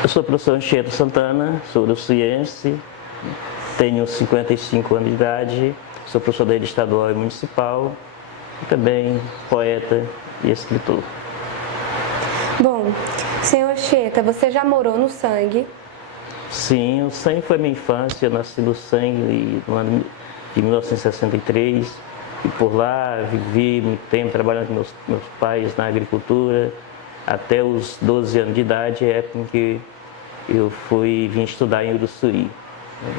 Eu sou o professor Anchieta Santana, sou urussuiense, tenho 55 anos de idade, sou professor da rede estadual e municipal e também poeta e escritor. Bom, senhor Anchieta, você já morou no Sangue? Sim, o Sangue foi minha infância, eu nasci no Sangue no ano de 1963 e por lá vivi muito tempo trabalhando com meus pais na agricultura até os 12 anos de idade, época em que eu vim estudar em Uruçuí.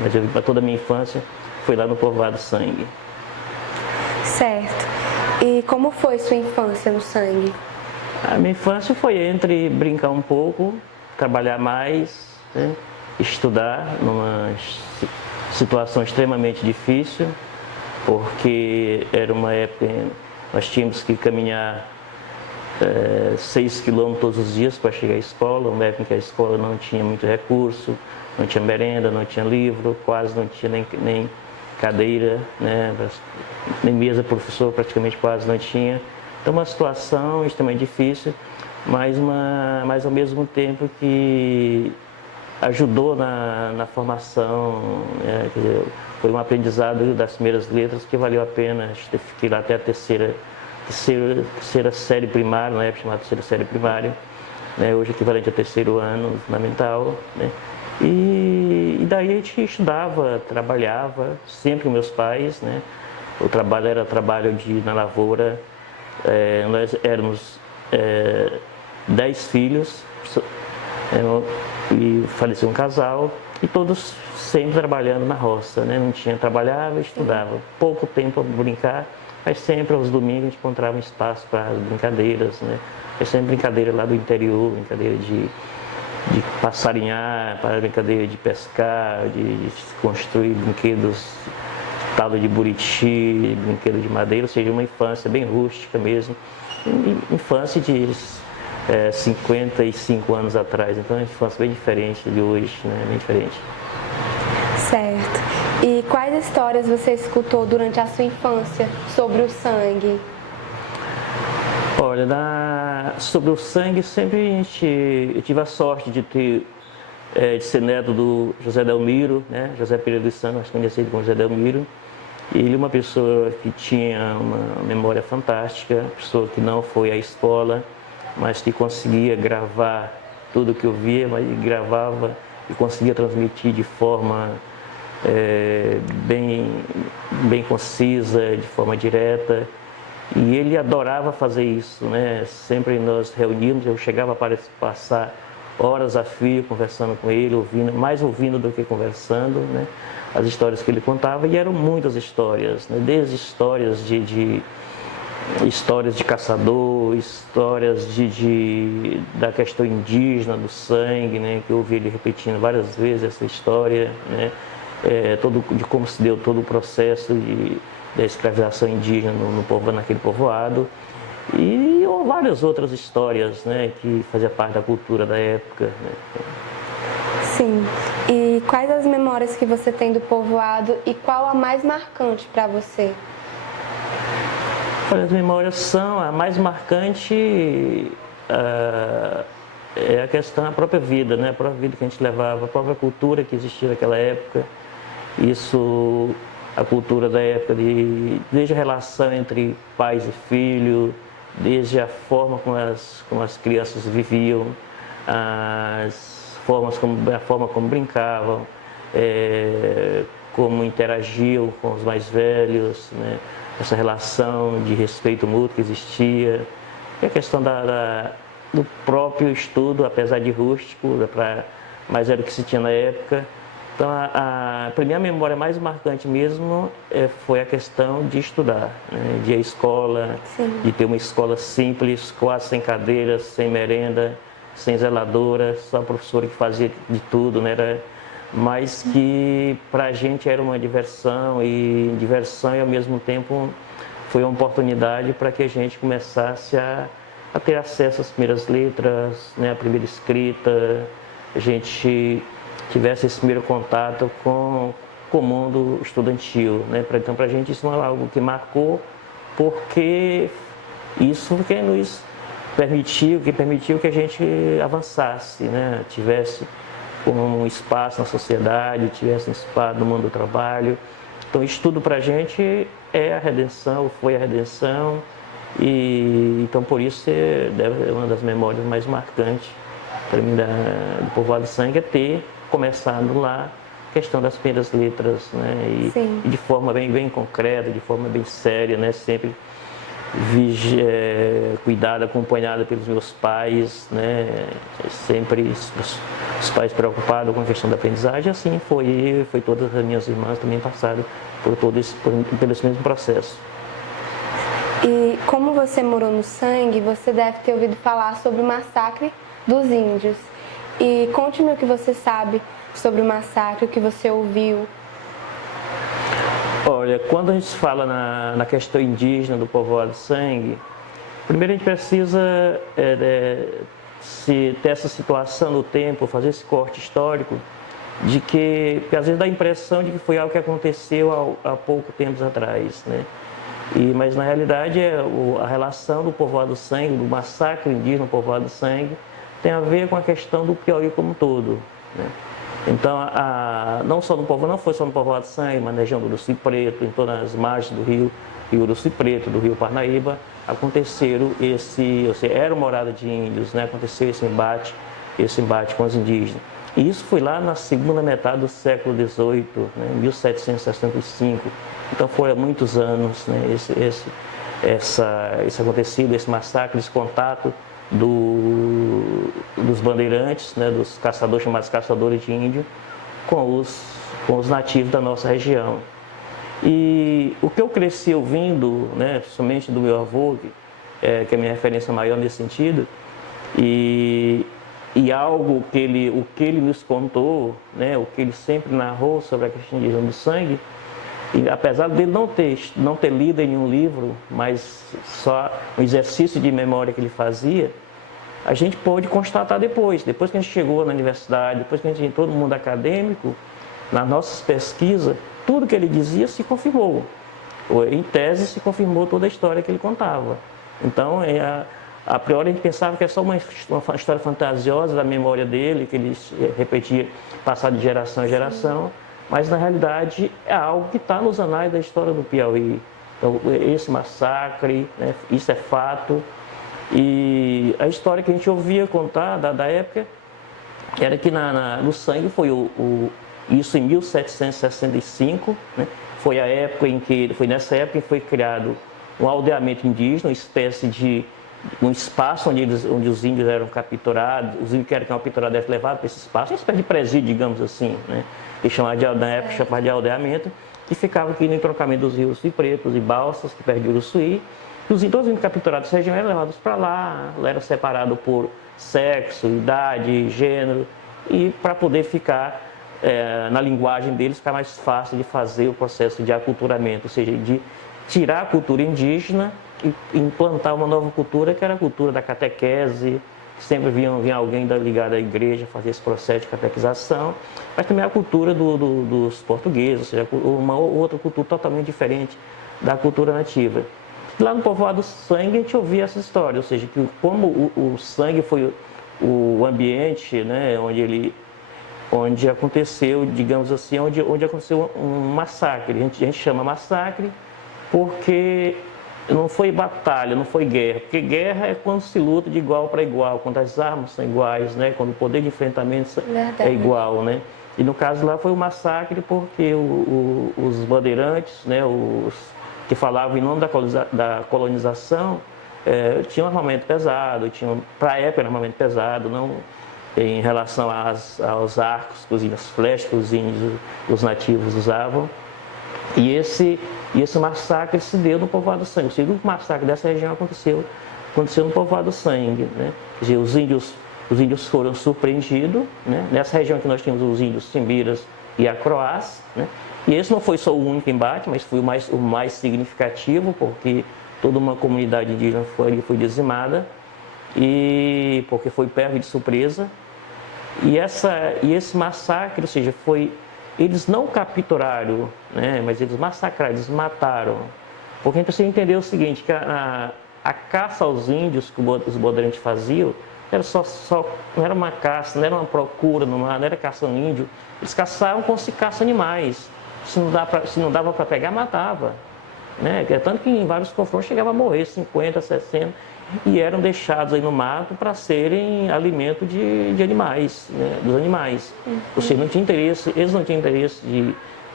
Mas toda a minha infância foi lá no povoado Sangue. Certo. E como foi sua infância no Sangue? A minha infância foi entre brincar um pouco, trabalhar mais, né? Estudar numa situação extremamente difícil, porque era uma época em nós tínhamos que caminhar 6 quilômetros todos os dias para chegar à escola, uma época em que a escola não tinha muito recurso, não tinha merenda, não tinha livro, quase não tinha nem cadeira, né? Nem mesa professor, praticamente quase não tinha. Então uma situação extremamente difícil, mas ao mesmo tempo que ajudou na formação, né? Quer dizer, foi um aprendizado das primeiras letras que valeu a pena. Fiquei lá até a terceira série primária, na época chamada terceira série primária, né? Hoje equivalente ao terceiro ano fundamental, né? E daí a gente estudava, trabalhava, sempre com meus pais, né? O trabalho era trabalho na lavoura. Nós éramos 10 filhos, e faleceu um casal, e todos sempre trabalhando na roça, né? Não tinha, trabalhava e estudava. Pouco tempo para brincar, mas sempre aos domingos a gente encontrava um espaço para as brincadeiras, né? Sempre brincadeira lá do interior, brincadeira de passarinhar, para brincadeira de pescar, de construir brinquedos, tábua de buriti, brinquedo de madeira, ou seja, uma infância bem rústica mesmo, infância de 55 anos atrás, então é uma infância bem diferente de hoje, né? Bem diferente. Certo. E quais histórias você escutou durante a sua infância sobre o Sangue? Olha, sobre o Sangue, sempre eu tive a sorte de ser neto do José Delmiro, né? José Pereira dos Santos, mais conhecido como José Delmiro. Ele é uma pessoa que tinha uma memória fantástica, pessoa que não foi à escola, mas que conseguia gravar tudo que eu via, mas gravava e conseguia transmitir de forma bem concisa, de forma direta. E ele adorava fazer isso, né? Sempre nós reunimos, eu chegava a passar horas a fio conversando com ele, mais ouvindo do que conversando, né? As histórias que ele contava, e eram muitas histórias, né? Desde histórias histórias de caçador, histórias da questão indígena, do sangue, né? Que eu ouvi ele repetindo várias vezes essa história, né? De como se deu todo o processo da escravização indígena naquele povoado, e várias outras histórias, né? Que fazia parte da cultura da época, né? Sim. E quais as memórias que você tem do povoado e qual a mais marcante para você? Olha, as memórias são a mais marcante, é a questão da própria vida, né? A própria vida que a gente levava, a própria cultura que existia naquela época. Isso, a cultura da época, desde a relação entre pais e filhos, desde a forma como as crianças viviam, a forma como brincavam, como interagiam com os mais velhos, né? Essa relação de respeito mútuo que existia, e a questão do próprio estudo, apesar de rústico, mas era o que se tinha na época. Então, para mim, a memória mais marcante mesmo foi a questão de estudar, né? De ir à escola, sim, de ter uma escola simples, quase sem cadeiras, sem merenda, sem zeladora, só a professora que fazia de tudo, né? Mas que para a gente era uma diversão e ao mesmo tempo foi uma oportunidade para que a gente começasse a ter acesso às primeiras letras, né? A primeira escrita, a gente tivesse esse primeiro contato com o mundo estudantil, né? Então, para a gente isso não é algo que marcou, porque nos permitiu que a gente avançasse, né? Tivesse um espaço na sociedade, tivesse um espaço no mundo do trabalho. Então, isso tudo para a gente é a redenção, foi a redenção, e então por isso é uma das memórias mais marcantes para mim do Povoado do Sangue, é ter começado lá a questão das primeiras letras, né? E de forma bem concreta, de forma bem séria, né? Sempre cuidada, acompanhada pelos meus pais, né? Sempre os pais preocupados com a questão da aprendizagem. Assim foi todas as minhas irmãs também passaram pelo esse mesmo processo. E como você morou no Sangue, você deve ter ouvido falar sobre o massacre dos índios. E conte-me o que você sabe sobre o massacre, o que você ouviu. Olha, quando a gente fala na questão indígena do Povoado do Sangue, primeiro a gente precisa ter essa situação no tempo, fazer esse corte histórico, de que às vezes dá a impressão de que foi algo que aconteceu há pouco tempo atrás, né? Mas na realidade a relação do Povoado do Sangue, do massacre indígena do Povoado do Sangue, tem a ver com a questão do Piauí como um todo, né? Então, não foi só no Povoado do Sangue, mas na região do Uruçu Preto, em todas as margens do rio Uruçu Preto, do rio Parnaíba, era morada de índios, né? Aconteceu esse embate com os indígenas. E isso foi lá na segunda metade do século XVIII, né? 1765. Então foram muitos anos, né? Esse acontecido, esse massacre, esse contato dos bandeirantes, né? Dos caçadores, chamados caçadores de índio, com os nativos da nossa região. E o que eu cresci ouvindo, né? Principalmente do meu avô, que é a minha referência maior nesse sentido, e algo que ele nos contou, né? O que ele sempre narrou sobre a questão indígena do sangue, e apesar dele não ter lido em nenhum livro, mas só um exercício de memória que ele fazia, a gente pôde constatar depois que a gente chegou na universidade, depois que a gente entrou no mundo acadêmico, nas nossas pesquisas, tudo que ele dizia se confirmou. Em tese, se confirmou toda a história que ele contava. Então, a priori, a gente pensava que é só uma história fantasiosa da memória dele, que ele repetia, passado de geração em geração, mas na realidade é algo que está nos anais da história do Piauí. Então, esse massacre, né, isso é fato. E a história que a gente ouvia contar da época era que no Sangue foi isso em 1765, né, foi nessa época que foi criado um aldeamento indígena, uma espécie de um espaço onde os índios eram capturados, os índios que eram capturados eram levados para esse espaço, uma espécie de presídio, digamos assim, né? Que na época chamava de aldeamento, que ficava aqui no entroncamento dos rios Pretos e Balsas, que perto de Uruçuí. Todos os índios capturados dessa região eram levados para lá, eram separados por sexo, idade, gênero, e para poder ficar, na linguagem deles, ficar mais fácil de fazer o processo de aculturamento, ou seja, de tirar a cultura indígena e implantar uma nova cultura, que era a cultura da catequese. Sempre vinha alguém ligado à igreja fazer esse processo de catequização, mas também a cultura dos portugueses, ou seja, uma outra cultura totalmente diferente da cultura nativa. Lá no Povoado do Sangue a gente ouvia essa história, ou seja, que como o sangue foi o ambiente, né, onde aconteceu, digamos assim, onde aconteceu um massacre. A gente chama massacre porque não foi batalha, não foi guerra, porque guerra é quando se luta de igual para igual, quando as armas são iguais, né? Quando o poder de enfrentamento é igual, né? E no caso lá foi um massacre porque os bandeirantes, né? Os que falavam em nome da colonização, tinham armamento pesado, para a época era armamento pesado, não em relação aos arcos, as flechas que os nativos usavam. E esse massacre se deu no Povoado do Sangue. O segundo massacre dessa região aconteceu no Povoado do Sangue, né? Quer dizer, os índios foram surpreendidos, né? Nessa região que nós tínhamos os índios Timbiras e Acroás, né? E esse não foi só o único embate, mas foi o mais significativo, porque toda uma comunidade indígena foi dizimada, e porque foi pego de surpresa. E esse massacre, ou seja, eles não capturaram, né, mas eles massacraram, eles mataram. Porque a gente precisa entender o seguinte, que A caça aos índios que os bandeirantes faziam era não era uma caça, não era uma procura, não era caça ao índio. Eles caçavam como se caça animais. Se não dava para pegar, matava. Né? Tanto que em vários confrontos chegava a morrer 50, 60, e eram deixados aí no mato para serem alimento de animais, né? Dos animais. Ou seja, não tinha interesse, eles não tinham interesse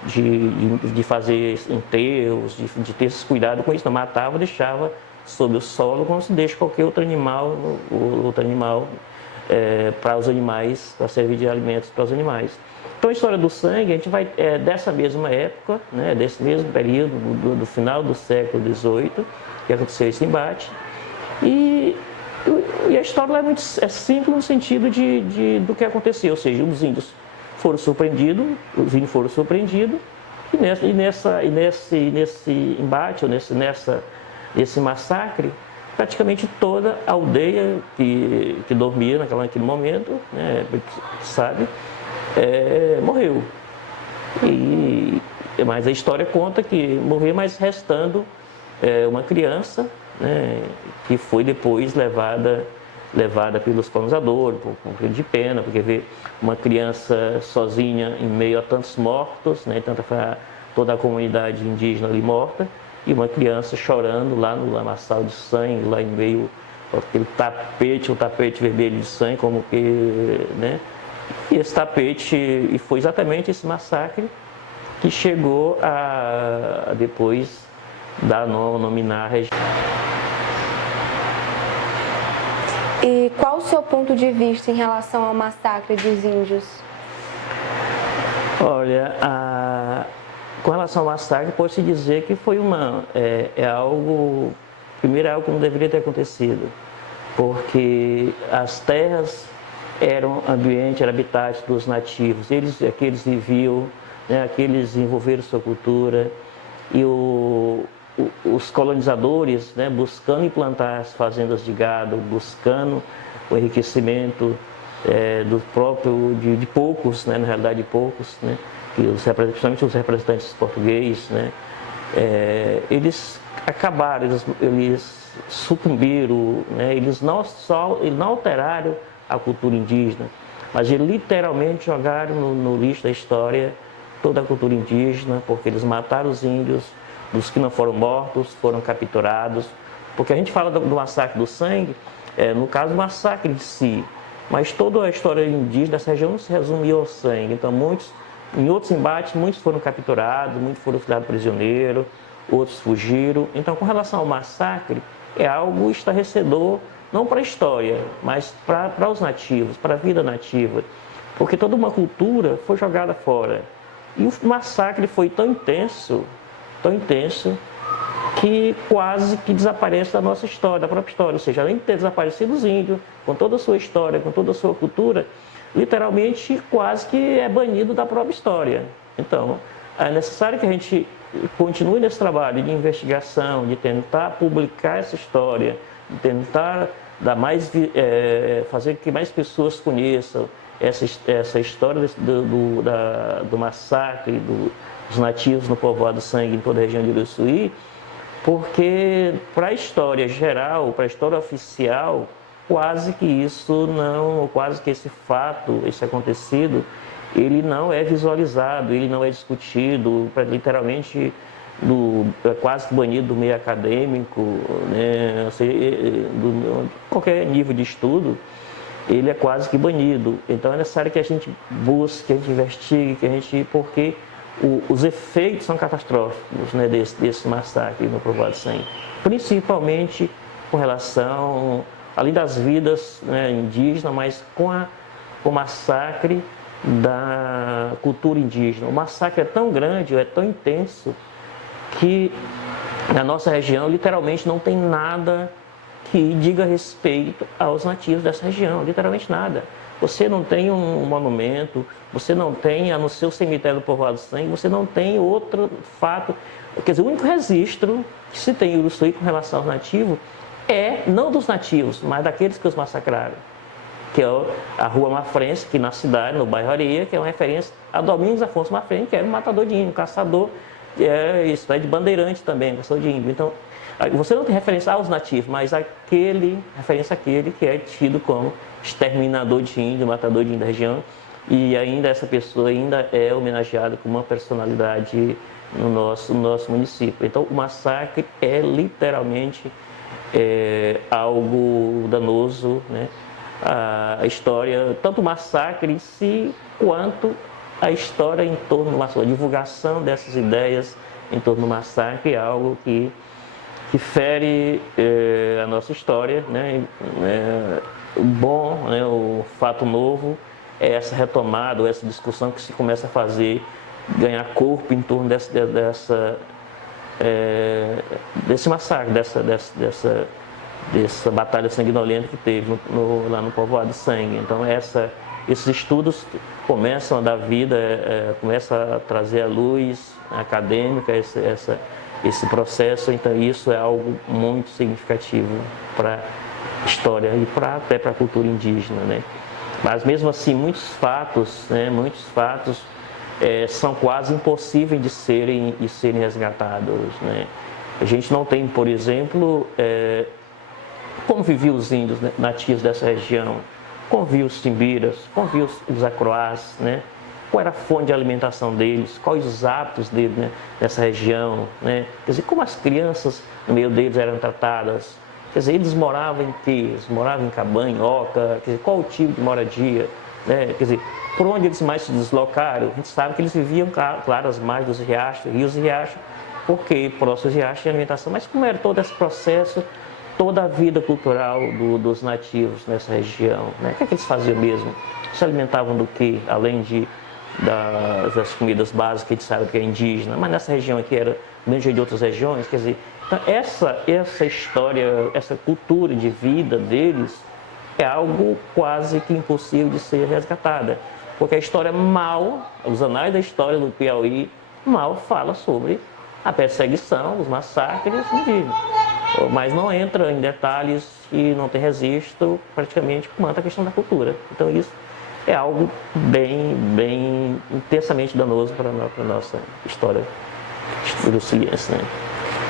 de fazer enterros, de ter esse cuidado com isso. Não matava, deixava sobre o solo como se deixa qualquer outro animal para os animais, para servir de alimentos para os animais. Então a história do sangue, a gente vai dessa mesma época, né, desse mesmo período, do final do século XVIII, que aconteceu esse embate. E a história é simples no sentido do que aconteceu, ou seja, os índios foram surpreendidos, e nesse embate, ou nesse massacre, praticamente toda a aldeia que dormia naquele momento, né, sabe, morreu. Mas a história conta que morreu, mas restando uma criança, né, que foi depois levada pelos colonizadores, por de pena, porque ver uma criança sozinha em meio a tantos mortos, né, toda a comunidade indígena ali morta, e uma criança chorando lá no lamaçal de sangue, lá em meio aquele tapete, tapete vermelho de sangue, como que, né? E esse tapete, e foi exatamente esse massacre que chegou a depois nominar a região. E qual o seu ponto de vista em relação ao massacre dos índios? Olha, com relação ao massacre, pode-se dizer que foi algo que não deveria ter acontecido, porque as terras eram habitat dos nativos, aqueles viviam, né, aqueles desenvolveram sua cultura, e os colonizadores, né, buscando implantar as fazendas de gado, buscando o enriquecimento de poucos, né, na realidade de poucos, né, principalmente os representantes portugueses, né, eles acabaram, eles sucumbiram, né, eles não alteraram a cultura indígena, mas eles literalmente jogaram no lixo da história toda a cultura indígena, porque eles mataram os índios, dos que não foram mortos, foram capturados, porque a gente fala do massacre do sangue, no caso do massacre de si, mas toda a história indígena dessa região não se resumia ao sangue. Então em outros embates, muitos foram capturados, muitos foram tirados prisioneiros, outros fugiram. Então, com relação ao massacre, é algo estarrecedor, não para a história, mas para os nativos, para a vida nativa, porque toda uma cultura foi jogada fora. E o massacre foi tão intenso, que quase que desaparece da nossa história, da própria história. Ou seja, além de ter desaparecido os índios, com toda a sua história, com toda a sua cultura, literalmente quase que é banido da própria história. Então, é necessário que a gente continue nesse trabalho de investigação, de tentar publicar essa história, de tentar fazer que mais pessoas conheçam essa história do massacre dos nativos no povoado do sangue em toda a região de Uruçuí, porque para a história geral, para a história oficial, quase que esse fato, esse acontecido, ele não é visualizado, ele não é discutido, literalmente quase que banido do meio acadêmico, né? Qualquer nível de estudo, ele é quase que banido. Então é necessário que a gente busque, que a gente investigue, porque os efeitos são catastróficos, né, desse massacre no povoado de sangue, principalmente com relação, além das vidas, né, indígenas, mas com o massacre da cultura indígena. O massacre é tão grande, é tão intenso, que na nossa região literalmente não tem nada que diga respeito aos nativos dessa região, literalmente nada. Você não tem um monumento, você não tem, no seu cemitério do povoado do sangue, você não tem outro fato. Quer dizer, o único registro que se tem em Uruçuí com relação aos nativos não dos nativos, mas daqueles que os massacraram, que é a Rua Mafrense, que na cidade, no bairro Areia, que é uma referência a Domingos Afonso Mafrense, que era um matador de índio, um caçador, isso é de bandeirante também, caçador de índio. Então, Você não tem referência aos nativos, mas referência àquele que é tido como exterminador de índio, matador de índio da região, e ainda essa pessoa ainda é homenageada como uma personalidade no nosso município. Então, o massacre é literalmente algo danoso, né? A história, tanto o massacre em si, quanto a história em torno do massacre, a divulgação dessas ideias em torno do massacre é algo que fere a nossa história, né? O bom, né? O fato novo é essa retomada, ou essa discussão que se começa a fazer, ganhar corpo em torno desse massacre, dessa batalha sanguinolenta que teve lá no povoado de Sangue. Então, esses estudos começam a dar vida, começam a trazer à luz acadêmica esse processo. Então, isso é algo muito significativo para a história e até para a cultura indígena, né? Mas, mesmo assim, muitos fatos são quase impossíveis de serem resgatados, né? A gente não tem, por exemplo, como viviam os índios, né, nativos dessa região, como viviam os timbiras, como viviam os acroás, né? Qual era a fonte de alimentação deles, quais os hábitos deles, né, nessa região, né? Quer dizer, como as crianças no meio deles eram tratadas. Quer dizer, eles moravam em quê? Eles moravam em cabanha, oca, quer dizer, qual o tipo de moradia, né? Quer dizer, por onde eles mais se deslocaram? A gente sabe que eles viviam, claro, às margens dos riachos, rios e riachos, porque próximos riachos de alimentação. Mas como era todo esse processo, toda a vida cultural dos nativos nessa região, né? O que é que eles faziam mesmo? Se alimentavam do quê? Além das comidas básicas que a gente sabe que é indígena, mas nessa região aqui era do mesmo jeito de outras regiões, quer dizer, então essa história, essa cultura de vida deles é algo quase que impossível de ser resgatada, porque a história os anais da história do Piauí mal fala sobre a perseguição, os massacres indígenas, mas não entra em detalhes e não tem registro praticamente quanto à questão da cultura. Então isso é algo bem intensamente danoso para a nossa história sul-siliense, né?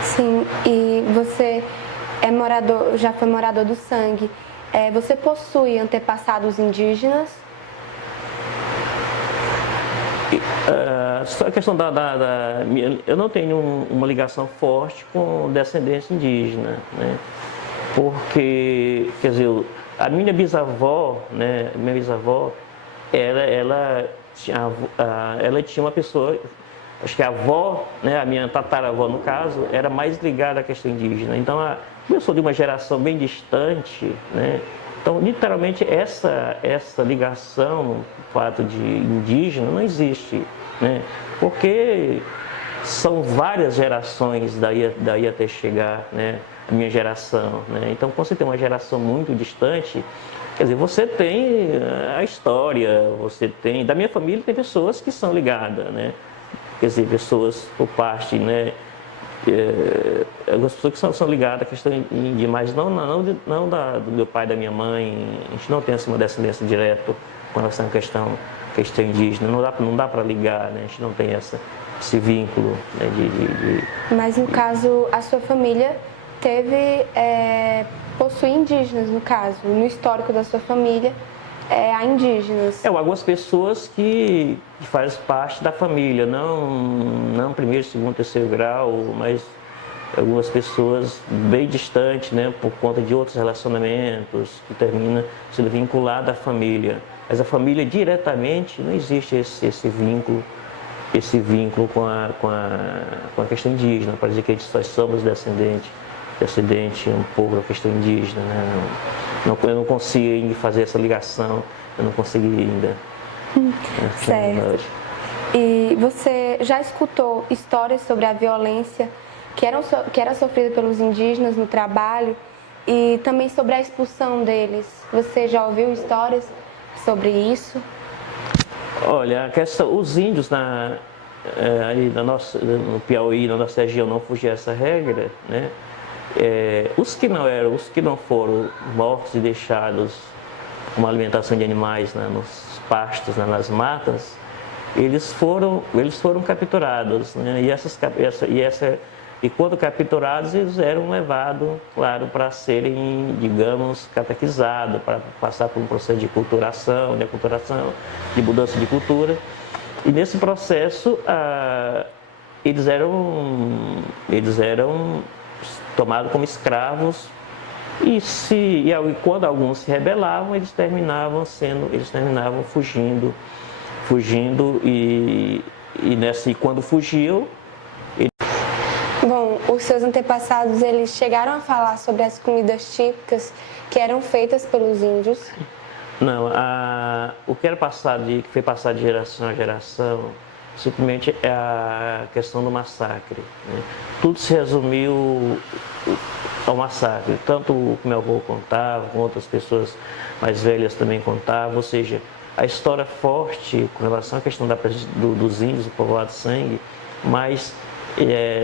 Sim, e você já foi morador do Sangue. Você possui antepassados indígenas? Só a questão eu não tenho uma ligação forte com descendência indígena, né? Porque, quer dizer, a minha bisavó, né? Minha bisavó, ela tinha uma pessoa, acho que a avó, né? A minha tataravó, no caso, era mais ligada à questão indígena. Então, eu sou de uma geração bem distante, né? Então, literalmente, essa ligação, o fato de indígena, não existe, né? Porque são várias gerações daí até chegar, né, a minha geração, né? Então, quando você tem uma geração muito distante, quer dizer, você tem a história, da minha família tem pessoas que são ligadas, né? Quer dizer, pessoas por parte, né? Algumas pessoas que são ligadas à questão indígena, mas não do meu pai e da minha mãe. A gente não tem assim, uma descendência direta com relação à questão indígena. Não dá para ligar, né? A gente não tem esse vínculo, né, Mas no caso, a sua família possui indígenas, no caso, no histórico da sua família. Há indígenas. Algumas pessoas que fazem parte da família, não primeiro, segundo, terceiro grau, mas algumas pessoas bem distantes, né, por conta de outros relacionamentos, que termina sendo vinculada à família. Mas a família diretamente não existe esse vínculo com a questão indígena, para dizer que a gente só somos descendente um pouco da questão indígena, né? Eu não consigo fazer essa ligação, eu não consegui ainda. Certo. E você já escutou histórias sobre a violência que era sofrida pelos indígenas no trabalho e também sobre a expulsão deles? Você já ouviu histórias sobre isso? Olha, os índios no Piauí, na nossa região, não fugiam essa regra, né? Os que não foram mortos e deixados como alimentação de animais, né, nos pastos, né, nas matas, eles foram capturados, né? E quando capturados, eles eram levados, claro, para serem, digamos, catequizados, para passar por um processo de aculturação, de mudança de cultura. E nesse processo, eles eram tomados como escravos. E quando alguns se rebelavam, eles terminavam fugindo e quando fugiam. Bom, os seus antepassados, eles chegaram a falar sobre as comidas típicas que eram feitas pelos índios? Não, o que foi passado de geração a geração, simplesmente é a questão do massacre, né? Tudo se resumiu ao massacre, tanto o que meu avô contava, como outras pessoas mais velhas também contavam, ou seja, a história forte com relação à questão dos índios, do povoado de sangue, mais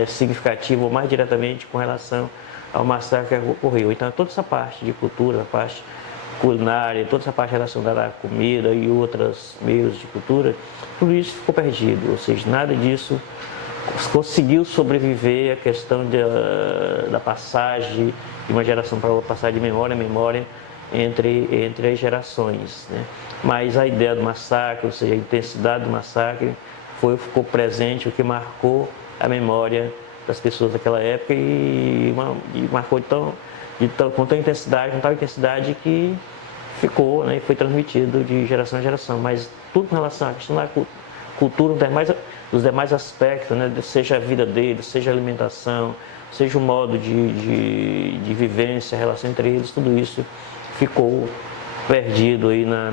significativa ou mais diretamente com relação ao massacre que ocorreu. Então, toda essa parte de cultura, a parte culinária, toda essa parte relacionada à comida e outros meios de cultura, tudo isso ficou perdido, ou seja, nada disso conseguiu sobreviver a questão da passagem de uma geração para outra, passagem de memória a memória entre as gerações, né? Mas a ideia do massacre, ou seja, a intensidade do massacre ficou presente, o que marcou a memória das pessoas daquela época e marcou com tal intensidade que ficou, né, e foi transmitido de geração a geração. Mas tudo com relação à questão da cultura, dos demais aspectos, né, seja a vida deles, seja a alimentação, seja o modo de vivência, a relação entre eles, tudo isso ficou perdido aí na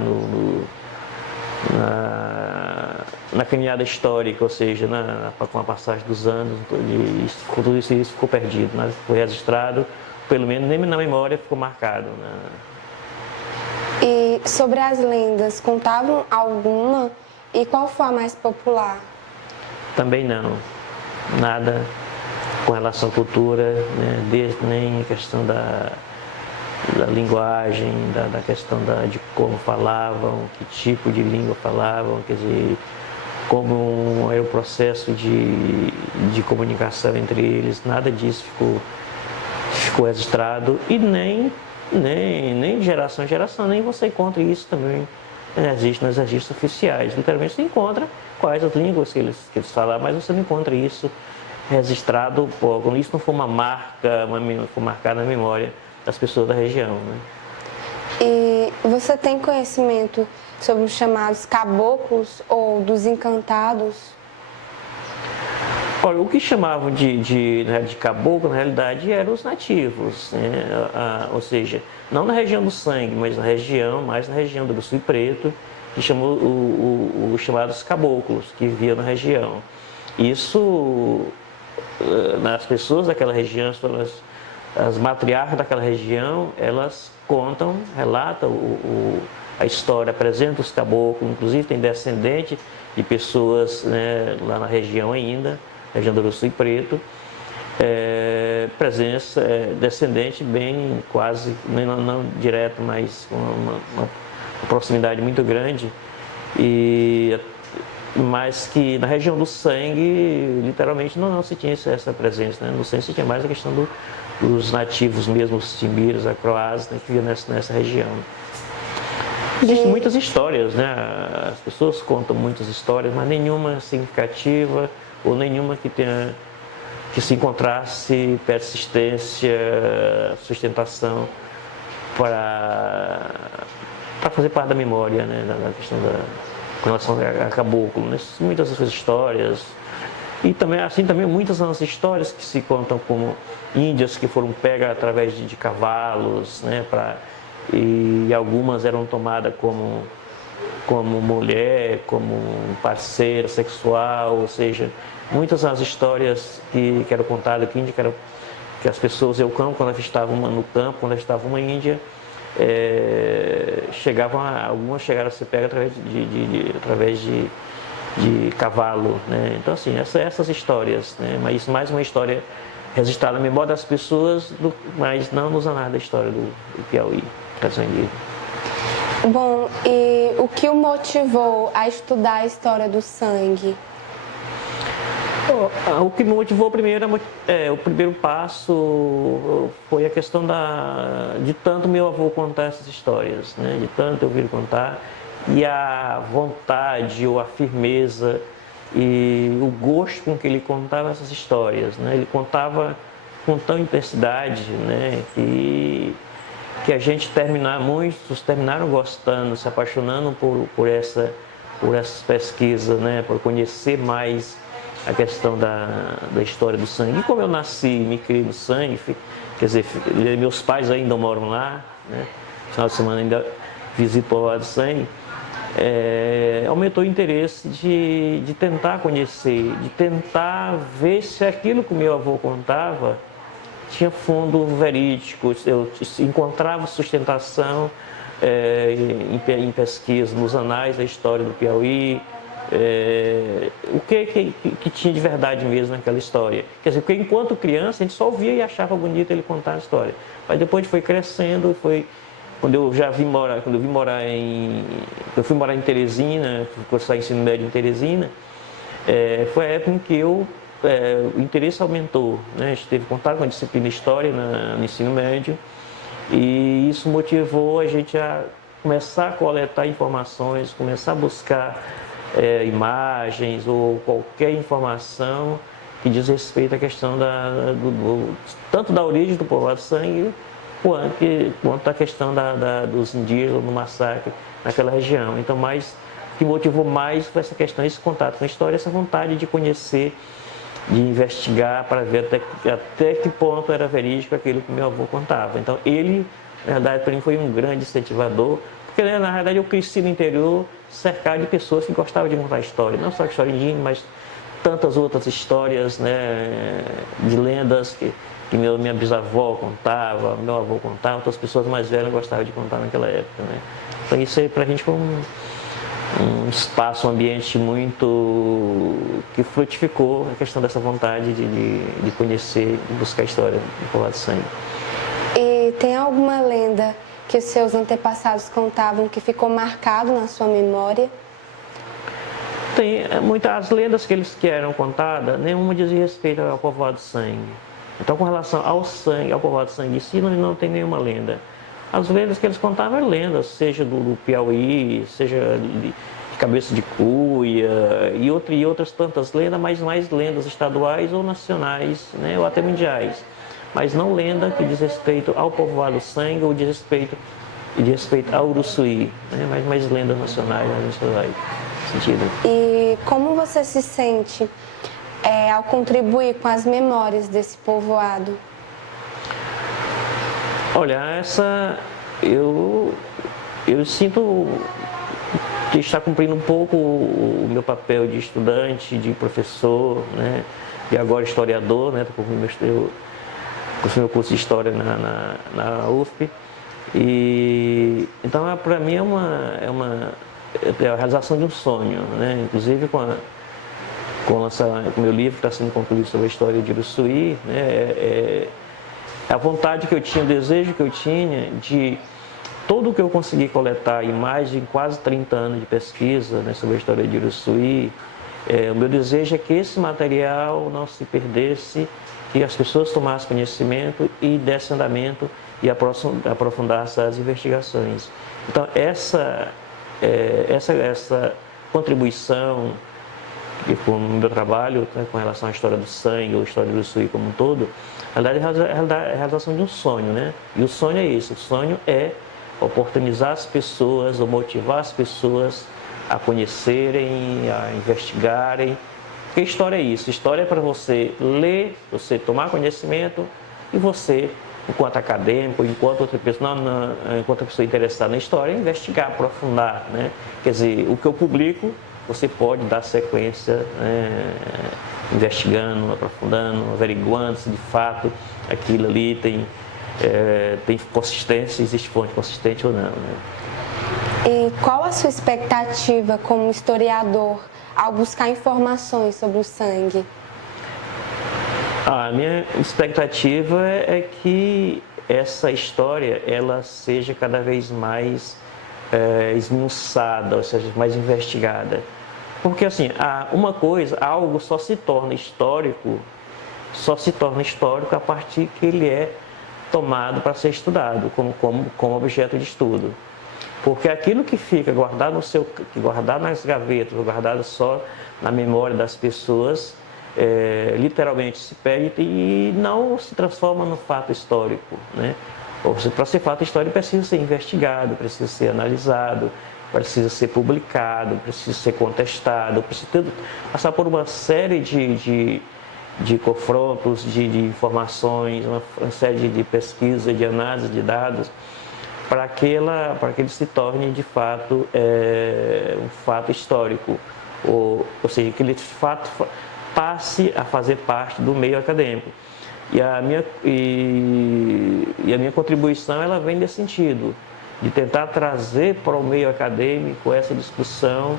caminhada histórica, ou seja, com a passagem dos anos, tudo isso ficou perdido, mas foi registrado, pelo menos nem na memória ficou marcado, né? E sobre as lendas, contavam alguma e qual foi a mais popular? Também não, nada com relação à cultura, né? Nem a questão da linguagem, da questão de como falavam, que tipo de língua falavam, quer dizer, como era o processo de comunicação entre eles, nada disso ficou registrado e nem de geração em geração, nem você encontra isso também nos registros oficiais. Literalmente você encontra quais as línguas que eles falavam, mas você não encontra isso registrado, quando isso não for uma marca, for marcada na memória das pessoas da região, né? E você tem conhecimento sobre os chamados caboclos ou dos encantados? Olha, o que chamavam de caboclo, na realidade, eram os nativos, né? Ou seja, não na região do sangue, mas na região do Sul Preto, que chamou os chamados caboclos, que viviam na região. Isso, as pessoas daquela região, as matriarcas daquela região, elas relatam a história, apresentam os caboclos, inclusive tem descendente de pessoas, né, lá na região ainda, região do Sul Preto, presença, descendente bem quase, não direto, mas com uma proximidade muito grande, mas que na região do sangue, literalmente, não se tinha essa presença, né? No sangue se tinha mais a questão dos nativos mesmo, os timbiras, acroás, né, que viviam nessa região. Existem muitas histórias, né? As pessoas contam muitas histórias, mas nenhuma significativa ou nenhuma que se encontrasse persistência, sustentação para fazer parte da memória, né? Da questão com relação a caboclo, né? Muitas dessas histórias. E também, assim, também muitas das histórias que se contam como índias que foram pegas através de cavalos, né? E algumas eram tomadas como mulher, como parceira sexual, ou seja, muitas das histórias que eram contadas, que as pessoas quando estavam no campo, quando estavam uma índia, algumas chegaram a ser pegas através de cavalo, né? Então, assim, essas histórias, né? Mas isso mais uma história registrada na memória das pessoas, mas não nos anais da história do Piauí. Bom, e o que o motivou a estudar a história do sangue? O que me motivou primeiro, o primeiro passo foi a questão de tanto meu avô contar essas histórias, né? De tanto eu ouvir contar, e a vontade ou a firmeza e o gosto com que ele contava essas histórias, né? Ele contava com tanta intensidade, né? Que a gente muitos terminaram gostando, se apaixonando por essas pesquisas, né? Por conhecer mais a questão da história do sangue. E como eu nasci e me criei no sangue, quer dizer, meus pais ainda moram lá, né? No final de semana ainda visito o Povoado do Sangue, aumentou o interesse de tentar conhecer, de tentar ver se aquilo que o meu avô contava tinha fundo verídico, eu encontrava sustentação em pesquisa, nos anais da história do Piauí, o que tinha de verdade mesmo naquela história. Quer dizer, porque enquanto criança a gente só ouvia e achava bonito ele contar a história. Mas depois foi crescendo, quando eu fui morar em Teresina, cursar ensino médio em Teresina, foi a época em que o interesse aumentou, né? A gente teve contato com a disciplina História no ensino médio, e isso motivou a gente a começar a coletar informações, começar a buscar imagens ou qualquer informação que diz respeito à questão tanto da origem do Povoado do Sangue quanto à questão dos indígenas no massacre naquela região. Então, o que motivou mais foi essa questão, esse contato com a história, essa vontade de conhecer, de investigar para ver até que ponto era verídico aquilo que meu avô contava. Então, ele, na verdade, para mim foi um grande incentivador, porque, né, na verdade, eu cresci no interior cercado de pessoas que gostavam de contar história, não só a história indígena, mas tantas outras histórias, né, de lendas que minha bisavó contava, meu avô contava, outras pessoas mais velhas gostavam de contar naquela época, né? Então, isso aí para a gente foi um espaço, um ambiente muito que frutificou a questão dessa vontade de conhecer e buscar a história do Povoado do Sangue. E tem alguma lenda que os seus antepassados contavam que ficou marcado na sua memória? Tem muitas lendas que eram contadas, nenhuma dizia respeito ao Povoado do Sangue. Então, com relação ao sangue, ao Povoado do Sangue em si, não tem nenhuma lenda. As lendas que eles contavam eram lendas, seja do Piauí, seja de Cabeça de Cuia e outras tantas lendas, mas mais lendas estaduais ou nacionais, né, ou até mundiais. Mas não lenda que diz respeito ao Povoado do Sangue ou diz respeito ao Uruçuí, né, mas mais lendas nacionais, estaduais. Sentido. E como você se sente ao contribuir com as memórias desse povoado? Olha, eu sinto que está cumprindo um pouco o meu papel de estudante, de professor, né, e agora historiador, né, eu cursei meu curso de História na UFP, e então para mim é a realização de um sonho, né, inclusive com o meu livro que está sendo concluído sobre a história de Uruçuí, né, a vontade que eu tinha, o desejo que eu tinha de tudo o que eu consegui coletar em mais de quase 30 anos de pesquisa, né, sobre a história de Uruçuí, o meu desejo é que esse material não se perdesse, que as pessoas tomassem conhecimento e desse andamento e aprofundassem as investigações. Então, essa contribuição com o meu trabalho, né, com relação à história do sangue ou história do Uruçuí como um todo, na verdade é a realização de um sonho, né? E o sonho é isso, o sonho é oportunizar as pessoas ou motivar as pessoas a conhecerem, a investigarem. Porque história é isso, história é para você ler, você tomar conhecimento e você, enquanto acadêmico, enquanto outra pessoa interessada na história, investigar, aprofundar, né? Quer dizer, o que eu publico, você pode dar sequência, né, investigando, aprofundando, averiguando se de fato aquilo ali tem consistência, existe fonte consistente ou não, né? E qual a sua expectativa como historiador ao buscar informações sobre o sangue? A minha expectativa é que essa história ela seja cada vez mais esmiuçada, ou seja, mais investigada. Porque assim, uma coisa, algo só se torna histórico a partir que ele é tomado para ser estudado como objeto de estudo. Porque aquilo que fica guardado guardado nas gavetas, guardado só na memória das pessoas, literalmente se perde e não se transforma no fato histórico, né? Para ser fato histórico precisa ser investigado, precisa ser analisado, precisa ser publicado, precisa ser contestado, precisa passar por uma série de confrontos, de informações, uma série de pesquisa, de análise de dados, para que ele se torne de fato um fato histórico, ou seja, que ele de fato passe a fazer parte do meio acadêmico. E a minha contribuição ela vem nesse sentido, de tentar trazer para o meio acadêmico essa discussão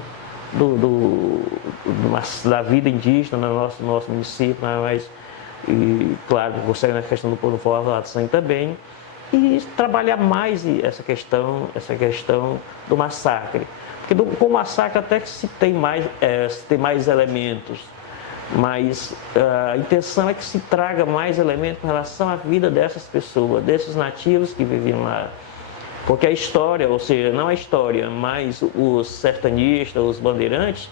da vida indígena no nosso município, mas, e, claro, você na questão do povo falado também, e trabalhar mais essa questão do massacre. Porque com o massacre até que se tem mais elementos, mas a intenção é que se traga mais elementos com relação à vida dessas pessoas, desses nativos que viviam lá. Porque a história, ou seja, não a história, mas os sertanistas, os bandeirantes,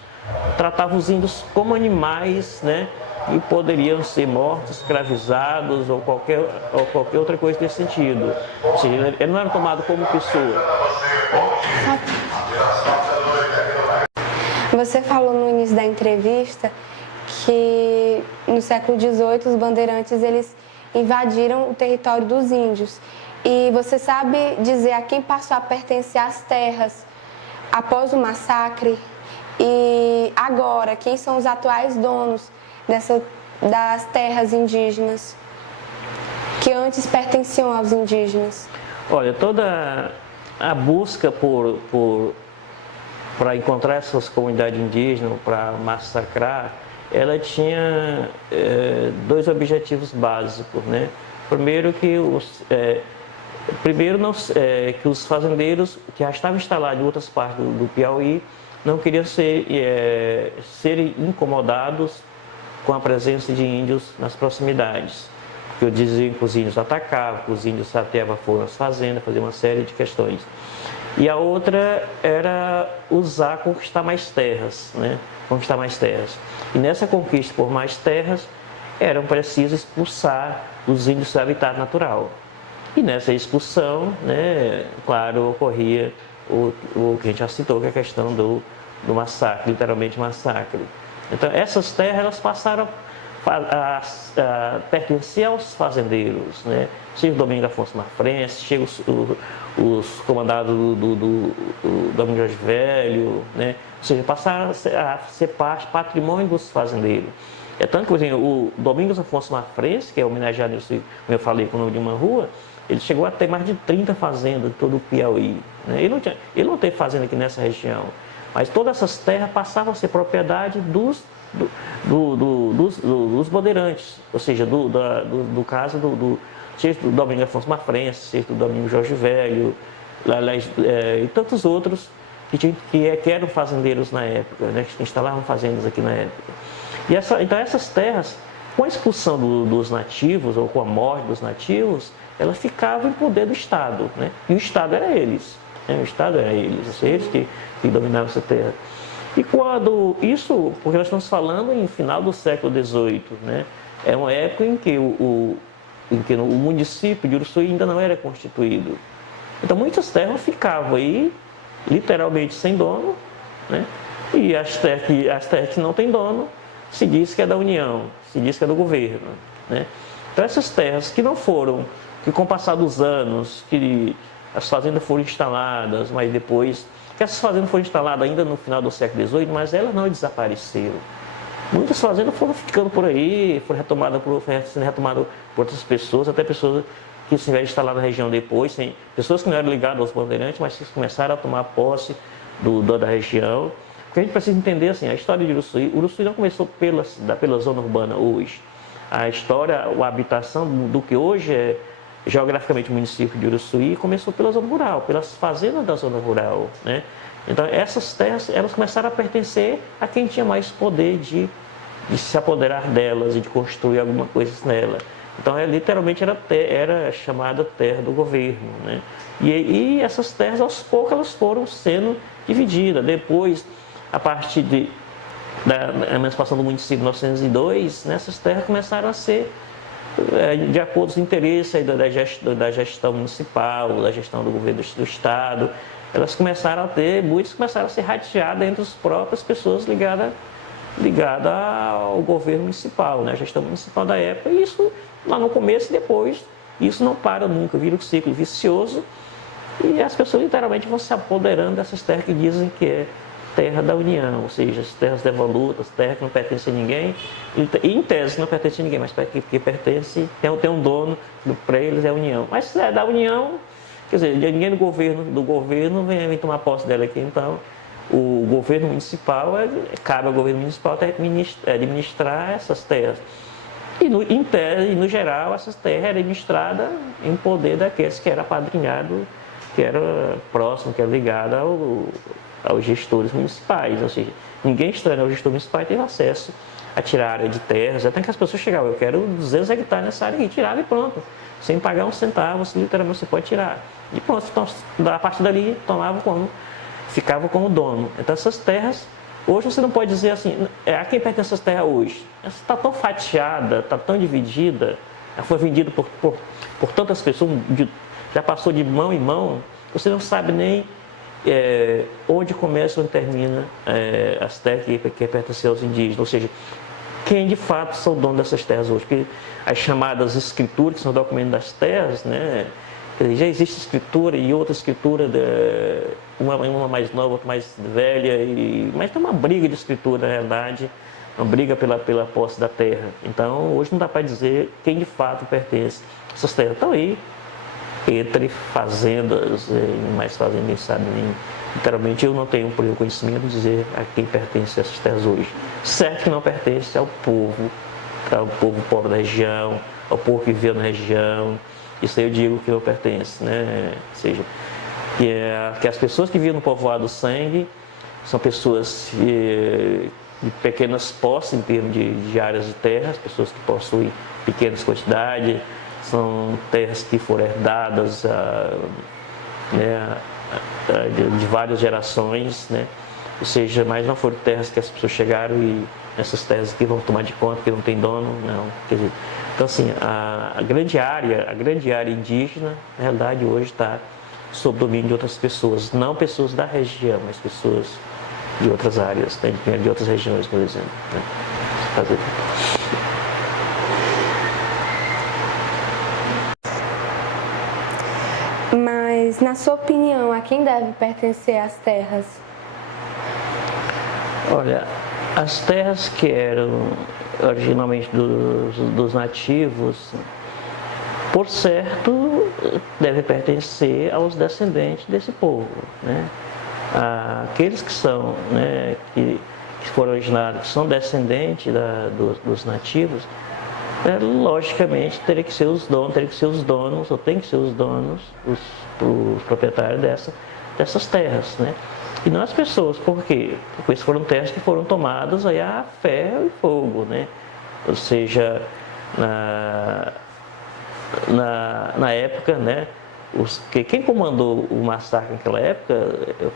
tratavam os índios como animais, né? E poderiam ser mortos, escravizados ou qualquer outra coisa desse sentido. Ou seja, ele não era tomado como pessoa. Você falou no início da entrevista que no século XVIII os bandeirantes eles invadiram o território dos índios. E você sabe dizer a quem passou a pertencer às terras após o massacre? E agora, quem são os atuais donos das terras indígenas que antes pertenciam aos indígenas? Olha, toda a busca para encontrar essas comunidades indígenas, para massacrar, ela tinha dois objetivos básicos, né? Primeiro que os fazendeiros que já estavam instalados em outras partes do Piauí não queriam serem incomodados com a presença de índios nas proximidades. Porque diziam que os índios atacavam, que os índios saqueavam fogo nas fazendas, faziam uma série de questões. E a outra era conquistar mais terras, né? Conquistar mais terras. E nessa conquista por mais terras, era preciso expulsar os índios do habitat natural. E nessa expulsão, né, claro, ocorria o que a gente já citou, que é a questão do massacre, literalmente massacre. Então, essas terras elas passaram a pertencer aos fazendeiros, né? Chega o Domingos Afonso Mafrense, chega os comandados do Domingos Jorge Velho, né? Ou seja, passaram a ser patrimônio dos fazendeiros. É tanto que, por exemplo, o Domingos Afonso Mafrense, que é homenageado, como eu falei, com o nome de uma rua, ele chegou a ter mais de 30 fazendas em todo o Piauí, né? Ele não teve fazenda aqui nessa região, mas todas essas terras passavam a ser propriedade dos bandeirantes, ou seja, do caso seja do Domingos Afonso Mafrense, seja do Domingos Jorge Velho, e tantos outros que eram fazendeiros na época, né, que instalavam fazendas aqui na época. Então essas terras, com a expulsão dos nativos, ou com a morte dos nativos, elas ficavam em poder do Estado, né? E o Estado era eles, né? O Estado era eles que dominavam essa terra. E porque nós estamos falando em final do século XVIII, né? É uma época em que o município de Uruçuí ainda não era constituído. Então muitas terras ficavam aí, literalmente sem dono, né? E as terras que não têm dono, se diz que é da União, se diz que é do governo, né? Então essas terras que com o passar dos anos, que as fazendas foram instaladas, mas depois que essas fazendas foram instaladas ainda no final do século XVIII, mas elas não desapareceram. Muitas fazendas foram ficando por aí, foram sendo retomadas por outras pessoas, até pessoas que se instalar na região depois, pessoas que não eram ligadas aos bandeirantes, mas que começaram a tomar posse da região. Porque a gente precisa entender assim, a história de Uruçuí. Uruçuí não começou pela zona urbana hoje. A habitação do que hoje geograficamente o município de Uruçuí começou pela zona rural, pelas fazendas da zona rural, né? Então essas terras, elas começaram a pertencer a quem tinha mais poder de se apoderar delas e de construir alguma coisa nela. Então, literalmente era chamada terra do governo, né? E essas terras, aos poucos, elas foram sendo divididas. Depois, a partir da emancipação do município em 1902, né, essas terras começaram a ser de acordo com os interesses da gestão municipal, da gestão do governo do Estado. Elas começaram a ter, muitas começaram a ser rateadas entre as próprias pessoas ligadas ao governo municipal, né, a gestão municipal da época. E isso, lá no começo e depois, isso não para nunca, vira um ciclo vicioso. E as pessoas literalmente vão se apoderando dessas terras que dizem que é terra da União, ou seja, as terras devolutas, terra que não pertence a ninguém, e em tese não pertence a ninguém, mas que pertence, tem um dono, para eles é a União. Mas se é da União, quer dizer, ninguém do governo vem tomar posse dela aqui, então o governo municipal, cabe ao governo municipal administrar essas terras. E no geral, essas terras eram administradas em poder daqueles que era apadrinhado, que era próximo, que era ligado aos gestores municipais. Ou seja, ninguém estranho aos gestores municipais teve acesso a tirar área de terras, até que as pessoas chegavam, eu quero 200 hectares nessa área e tiravam e pronto. Sem pagar um centavo, literalmente você pode tirar. E pronto, então, a partir dali ficava como dono. Então essas terras, hoje você não pode dizer assim, a quem pertence essas terras hoje? Essa está tão fatiada, está tão dividida, foi vendida por tantas pessoas, já passou de mão em mão, você não sabe nem onde começa ou onde termina as terras que pertencem aos indígenas. Ou seja, quem de fato são donos dessas terras hoje? Porque as chamadas escrituras, que são documentos das terras, né? Já existe escritura e outra escritura, uma mais nova, outra mais velha, mas tem uma briga de escritura, na realidade, uma briga pela posse da terra. Então, hoje não dá para dizer quem de fato pertence. Essas terras estão aí, entre fazendas, mais fazendas, nem sabe nem. Literalmente, eu não tenho por conhecimento de dizer a quem pertence essas terras hoje. Certo que não pertence ao povo pobre da região, ao povo que viveu na região. Isso aí eu digo que não pertence, né? Ou seja, que as pessoas que vivem no povoado do sangue são pessoas de pequenas posses em termos de áreas de terras, pessoas que possuem pequenas quantidades, são terras que foram herdadas de várias gerações, né? Ou seja, mas não foram terras que as pessoas chegaram e essas terras aqui vão tomar de conta que não tem dono, não. Quer dizer, então assim, a grande área indígena, na realidade hoje está sob domínio de outras pessoas, não pessoas da região, mas pessoas de outras áreas, né? De outras regiões, por exemplo. Né? Mas, na sua opinião, a quem deve pertencer as terras? Olha, as terras que eram originalmente dos nativos, por certo, devem pertencer aos descendentes desse povo, né? Aqueles que são, né, que foram originados, que são descendentes dos nativos, logicamente teria que ser os donos, ou tem que ser os donos, os proprietários dessas terras, né? E não as pessoas, por quê? Porque essas foram terras que foram tomadas aí a ferro e fogo, né? Ou seja, na época, né? Quem comandou o massacre naquela época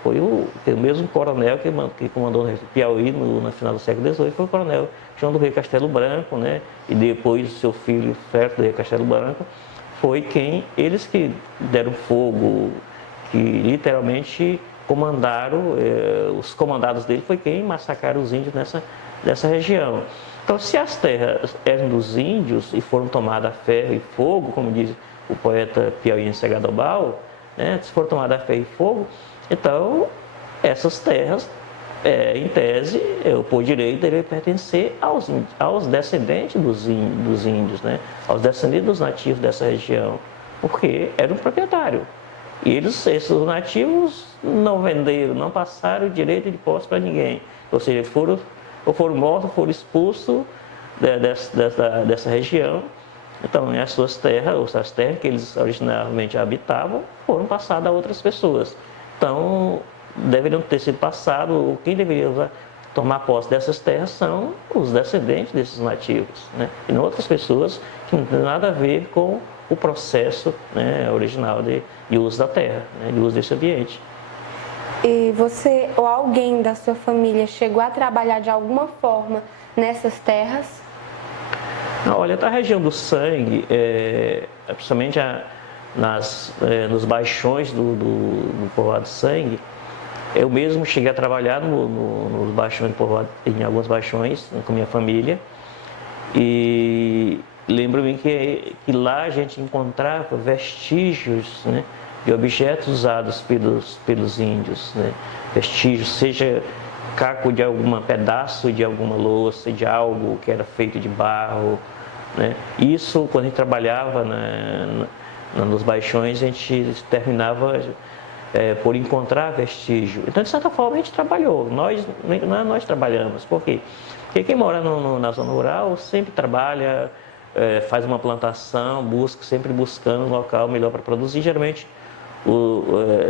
foi o mesmo coronel que comandou no Piauí no final do século XVIII, foi o coronel João do Rei Castelo Branco, né? E depois o seu filho Ferto do Rei Castelo Branco, eles que deram fogo, que literalmente comandaram, os comandados dele foi quem massacraram os índios nessa região. Então, se as terras eram dos índios e foram tomadas a ferro e fogo, como diz o poeta piauiense Segadobal, né, se foram tomadas a ferro e fogo, então essas terras, em tese, por direito, devem pertencer aos descendentes dos índios, né, aos descendentes dos nativos dessa região, porque eram proprietários. E esses nativos não venderam, não passaram o direito de posse para ninguém. Ou seja, foram mortos, foram expulsos dessa região Então, as suas terras, ou as terras que eles originalmente habitavam, foram passadas a outras pessoas. Então, deveriam ter sido passados, quem deveria tomar posse dessas terras são os descendentes desses nativos, né? E não outras pessoas que não tem nada a ver com o processo, né, original de uso da terra, né, de uso desse ambiente. E você ou alguém da sua família chegou a trabalhar de alguma forma nessas terras? Olha, a região do sangue, principalmente nos baixões do povoado do sangue, eu mesmo cheguei a trabalhar nos baixões, em alguns baixões com minha família, e lembro-me que lá a gente encontrava vestígios, né, de objetos usados pelos índios, né, vestígios, seja caco de pedaço de alguma louça, de algo que era feito de barro, né. Isso, quando a gente trabalhava nos baixões, a gente terminava por encontrar vestígio. Então, de certa forma, a gente trabalhou. Nós trabalhamos. Por quê? Porque quem mora na zona rural sempre trabalha, faz uma plantação, sempre buscando um local melhor para produzir. Geralmente,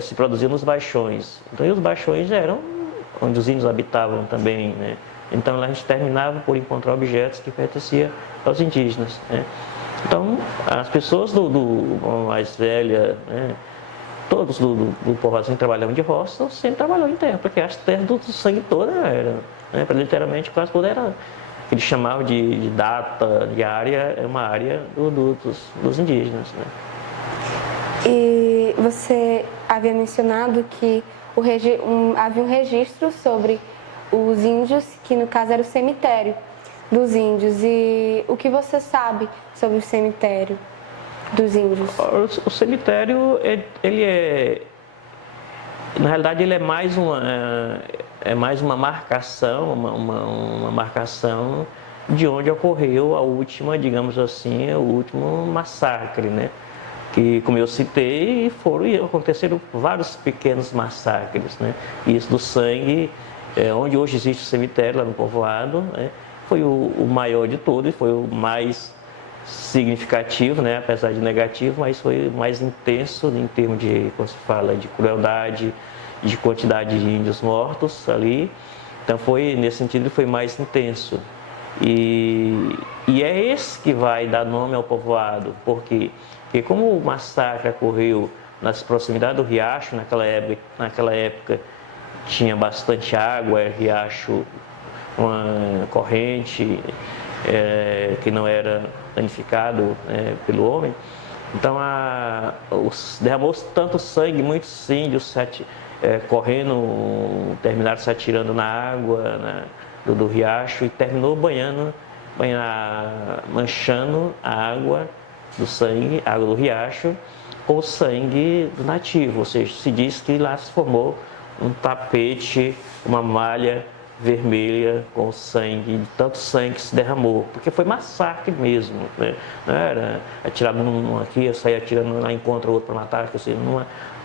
se produzia nos baixões. Então, e os baixões eram onde os índios habitavam também, né? Então, lá a gente terminava por encontrar objetos que pertenciam aos indígenas, né? Então, as pessoas mais velhas, né, todos do povoado que trabalhavam de roça, sempre trabalhou em terra, porque as terras do sangue toda era, né, literalmente quase toda era, que eles chamavam de data, de área, é uma área dos indígenas, né. E você havia mencionado que havia um registro sobre os índios, que no caso era o cemitério dos índios. E o que você sabe sobre o cemitério dos índios? O cemitério, na realidade, ele é mais uma marcação, uma marcação de onde ocorreu a última, digamos assim, o último massacre, né? Que, como eu citei, aconteceram vários pequenos massacres, né? E isso do sangue, onde hoje existe o cemitério, lá no povoado, né, foi o maior de todos e foi o mais significativo, né, apesar de negativo, mas foi o mais intenso em termos de, como se fala, de crueldade, de quantidade de índios mortos ali. Então, nesse sentido, foi mais intenso. E é esse que vai dar nome ao povoado, porque como o massacre ocorreu nas proximidades do riacho, naquela época tinha bastante água, riacho, uma corrente que não era danificado pelo homem. Então, derramou-se tanto sangue, muitos índios correndo, terminaram se atirando na água do riacho e terminou manchando a água do sangue, a água do riacho, com o sangue do nativo. Ou seja, se diz que lá se formou um tapete, uma malha vermelha com sangue, de tanto sangue que se derramou, porque foi massacre mesmo, né? Não era atirado aqui, sair atirando lá, encontra outro para matar, assim,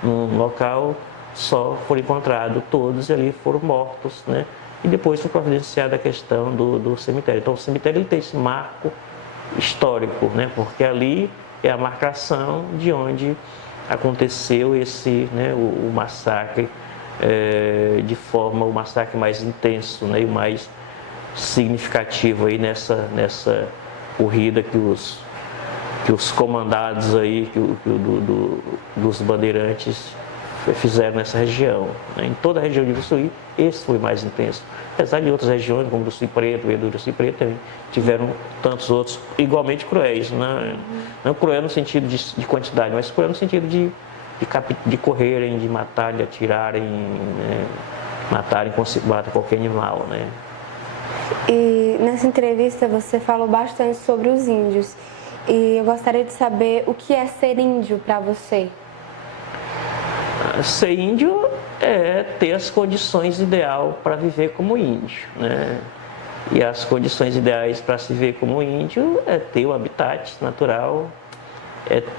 num local só foram encontrados todos e ali foram mortos, né? E depois foi providenciada a questão do cemitério. Então, o cemitério ele tem esse marco histórico, né? Porque ali é a marcação de onde aconteceu o massacre, o massacre mais intenso, né? E o mais significativo aí nessa corrida que os comandados aí, dos bandeirantes fizeram nessa região, né? Em toda a região de Uruçuí, esse foi mais intenso. Apesar de outras regiões, como Uruçuí Preto, e do Uruçuí Preto, também tiveram tantos outros igualmente cruéis, né? Não cruel no sentido de quantidade, mas cruel no sentido de correrem, de matar, de atirarem, né? Matarem com qualquer animal, né? E nessa entrevista você falou bastante sobre os índios. E eu gostaria de saber o que é ser índio para você. Ser índio é ter as condições ideais para viver como índio, né? E as condições ideais para se viver como índio é ter o habitat natural,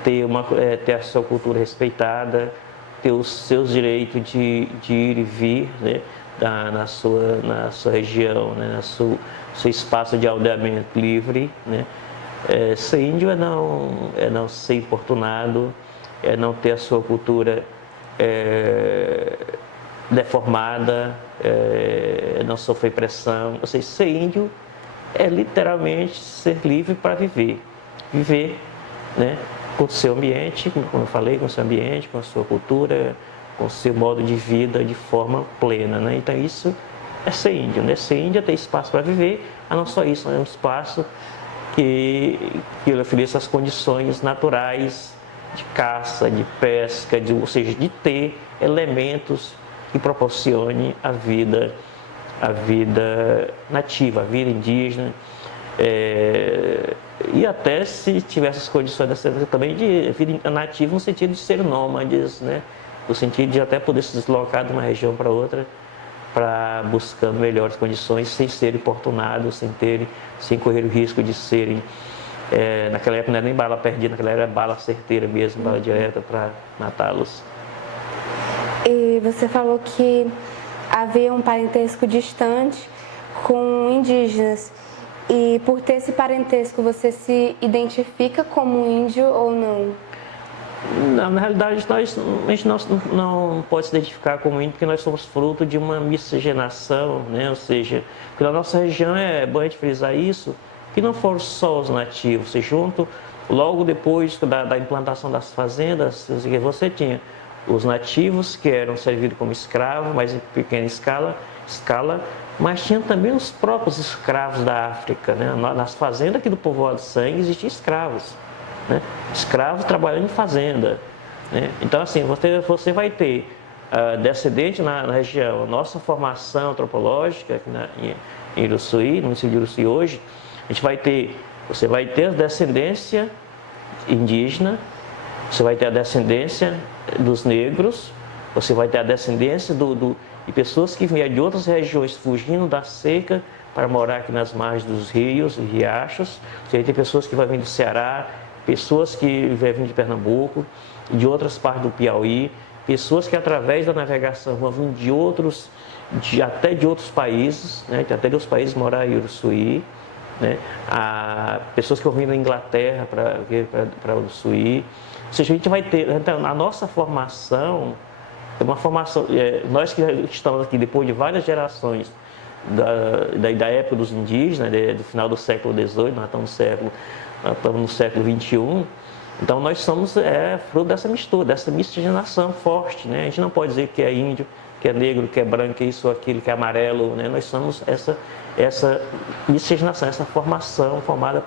ter a sua cultura respeitada, ter os seus direitos de ir e vir, né? na sua região, né? No seu espaço de aldeamento livre, né? Ser índio é não ser importunado, é não ter a sua cultura deformada, não sofrer pressão. Ou seja, ser índio é literalmente ser livre para viver. Viver, né, com o seu ambiente, como eu falei, com o seu ambiente, com a sua cultura, com o seu modo de vida de forma plena, né? Então isso é ser índio, né? Ser índio é ter espaço para viver, a não só isso, é um espaço que ofereça as condições naturais de caça, de pesca, ou seja, de ter elementos que proporcione a vida nativa, a vida indígena, e até se tivesse as condições também de vida nativa no sentido de ser nômades, né? No sentido de até poder se deslocar de uma região para outra, buscando melhores condições, sem serem importunados, sem correr o risco de serem, naquela época não era nem bala perdida, naquela época era bala certeira mesmo, bala direta para matá-los. E você falou que havia um parentesco distante com indígenas. E por ter esse parentesco, você se identifica como índio ou não? Não, na realidade, a gente não pode se identificar como índio porque nós somos fruto de uma miscigenação, né? Ou seja, porque na nossa região é bom a gente frisar isso, que não foram só os nativos, se junto, logo depois da implantação das fazendas, você tinha os nativos que eram servidos como escravos, mas em pequena escala, mas tinha também os próprios escravos da África, né? Nas fazendas aqui do povoado de Sangue existiam escravos, né? Escravos trabalhando em fazenda, né? Então assim, você vai ter descendente na região. Nossa formação antropológica aqui em Uruçuí, no município de Uruçuí hoje, você vai ter a descendência indígena, você vai ter a descendência dos negros, você vai ter a descendência de pessoas que vieram de outras regiões fugindo da seca para morar aqui nas margens dos rios e riachos. Você vai ter pessoas que vão vir do Ceará, pessoas que vão vir de Pernambuco, de outras partes do Piauí, pessoas que através da navegação vão vir até de outros países, né? Até de outros países morar em Uruçuí, né? Pessoas que vão vir da Inglaterra para Uruçuí. Ou seja, a gente vai ter, então, a nossa formação é uma formação, nós que estamos aqui depois de várias gerações da época dos indígenas, do final do século XVIII, nós estamos no século XXI, então nós somos fruto dessa mistura, dessa miscigenação forte, né? A gente não pode dizer que é índio, que é negro, que é branco, que é isso, aquilo, que é amarelo, né? Nós somos essa miscigenação, essa formação formada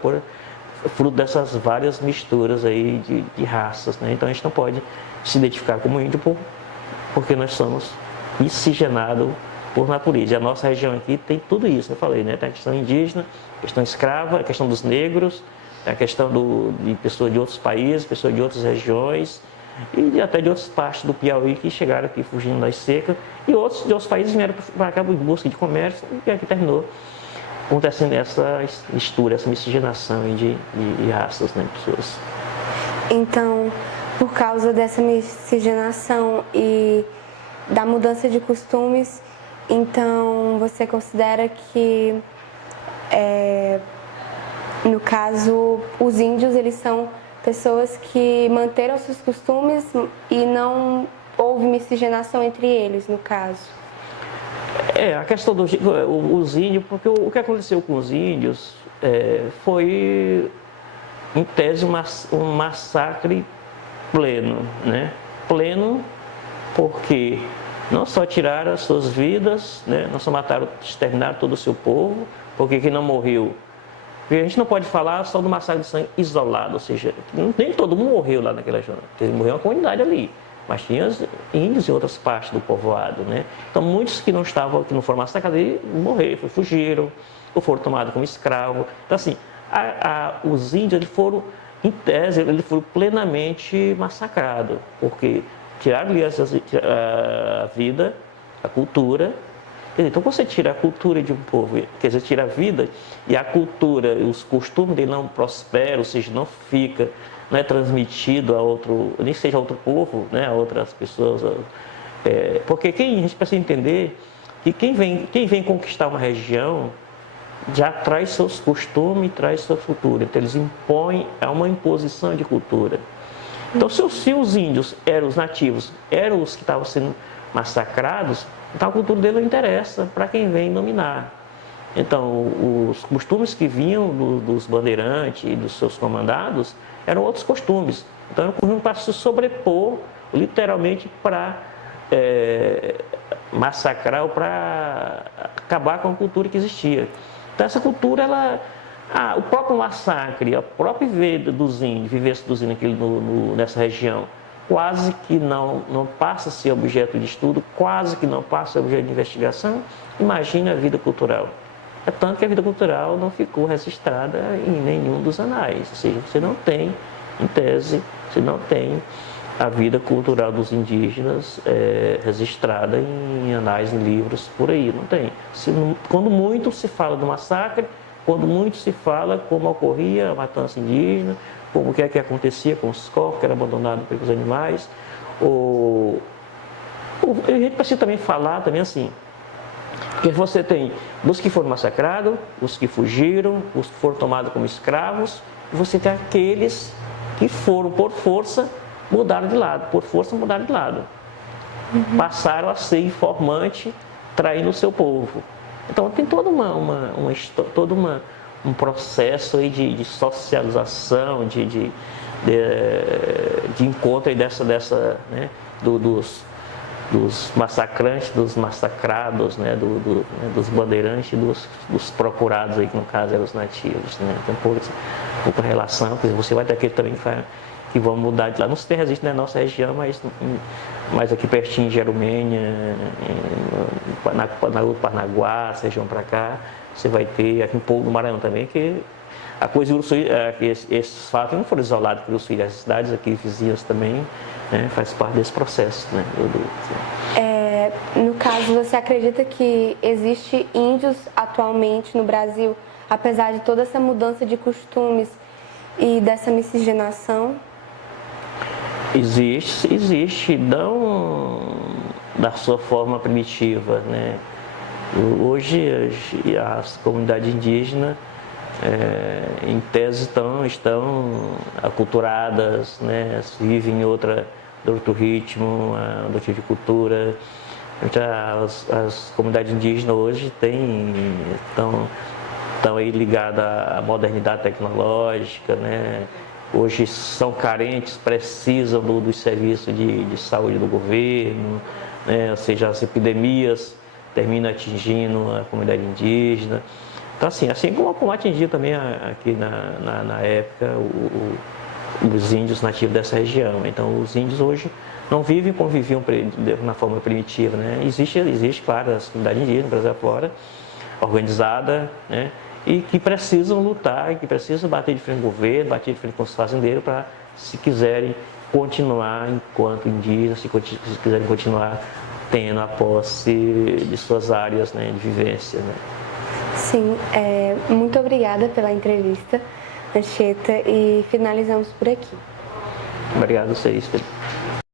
fruto dessas várias misturas aí de raças, né? Então a gente não pode se identificar como índio porque nós somos miscigenados por natureza. E a nossa região aqui tem tudo isso, eu falei, né? Tem a questão indígena, a questão escrava, a questão dos negros, a questão de pessoas de outros países, pessoas de outras regiões e até de outras partes do Piauí que chegaram aqui fugindo das secas e outros de outros países vieram para cá em busca de comércio e aqui terminou acontecendo essa mistura, essa miscigenação de raças, né, pessoas. Então, por causa dessa miscigenação e da mudança de costumes, então você considera que, no caso, os índios, eles são pessoas que manteram seus costumes e não houve miscigenação entre eles, no caso? A questão dos índios, porque o que aconteceu com os índios foi, em tese, um massacre pleno, né? Pleno porque não só tiraram as suas vidas, né? Não só mataram, exterminaram todo o seu povo, porque quem não morreu. Porque a gente não pode falar só do massacre de Sangue isolado, ou seja, nem todo mundo morreu lá naquela região, morreu uma comunidade ali. Mas tinha índios em outras partes do povoado, né? Então muitos que não foram massacrados, morreram, fugiram, ou foram tomados como escravos. Então assim, os índios, eles foram, em tese, eles foram plenamente massacrados, porque tiraram-lhe a vida, a cultura. Quer dizer, então quando você tira a cultura de um povo, quer dizer, tira a vida e a cultura, os costumes dele não prosperam, ou seja, não fica, não é transmitido a outro, nem seja a outro povo, né, a outras pessoas. Porque a gente precisa entender que quem vem conquistar uma região, já traz seus costumes, traz sua cultura. Então eles impõem, é uma imposição de cultura. Então se os índios eram os nativos, eram os que estavam sendo massacrados, então a cultura dele não interessa para quem vem dominar. Então os costumes que vinham dos bandeirantes e dos seus comandados eram outros costumes. Então era um costume para se sobrepor, literalmente para massacrar ou para acabar com a cultura que existia. Então essa cultura, o próprio massacre, a própria vida dos índios, vivência dos índios nessa região, quase que não passa a ser objeto de estudo, quase que não passa a ser objeto de investigação. Imagina a vida cultural. É tanto que a vida cultural não ficou registrada em nenhum dos anais. Ou seja, você não tem, em tese, você não tem a vida cultural dos indígenas registrada em anais, em livros, por aí, não tem. Quando muito se fala do massacre, quando muito se fala como ocorria a matança indígena, como que acontecia com os corpos que eram abandonados pelos animais. A gente precisa também falar também assim, que você tem os que foram massacrados, os que fugiram, os que foram tomados como escravos, e você tem aqueles que foram por força mudaram de lado, por força mudaram de lado. Passaram a ser informante, traindo o seu povo. Então tem toda um processo aí de socialização, de encontro aí né, dos massacrantes, dos massacrados, né, dos bandeirantes, dos procurados aí, que no caso eram os nativos. Né? Tem pouca relação, porque você vai ter aquele também que vão mudar de lá. Não se tem resiste na nossa região, mas aqui pertinho em Jerumênia, Paranaguá, essa região para cá, você vai ter aqui um pouco do Maranhão também, que a coisa de Uruçuí, esses fatos não foram isolados por Uruçuí, as cidades aqui vizinhas também, né, faz parte desse processo. Né, no caso, você acredita que existe índios atualmente no Brasil, apesar de toda essa mudança de costumes e dessa miscigenação? Existe, não da sua forma primitiva, né? Hoje as comunidades indígenas, em tese, estão aculturadas, né? Vivem em outro ritmo, outro tipo de cultura. As comunidades indígenas hoje estão aí ligadas à modernidade tecnológica, né? Hoje são carentes, precisam dos serviços de saúde do governo, né? Ou seja, as epidemias terminam atingindo a comunidade indígena. Então, assim como atingiu também aqui na época os índios nativos dessa região. Então, os índios hoje não conviviam na forma primitiva, né? Existe, claro, as comunidades indígenas, no Brasil afora, organizada, né? E que precisam lutar, que precisam bater de frente com o governo, bater de frente com os fazendeiros para, se quiserem continuar enquanto indígenas, se quiserem continuar tendo a posse de suas áreas, né, de vivência. Né? Sim, muito obrigada pela entrevista, Anchieta, e finalizamos por aqui. Obrigado a vocês, Pedro.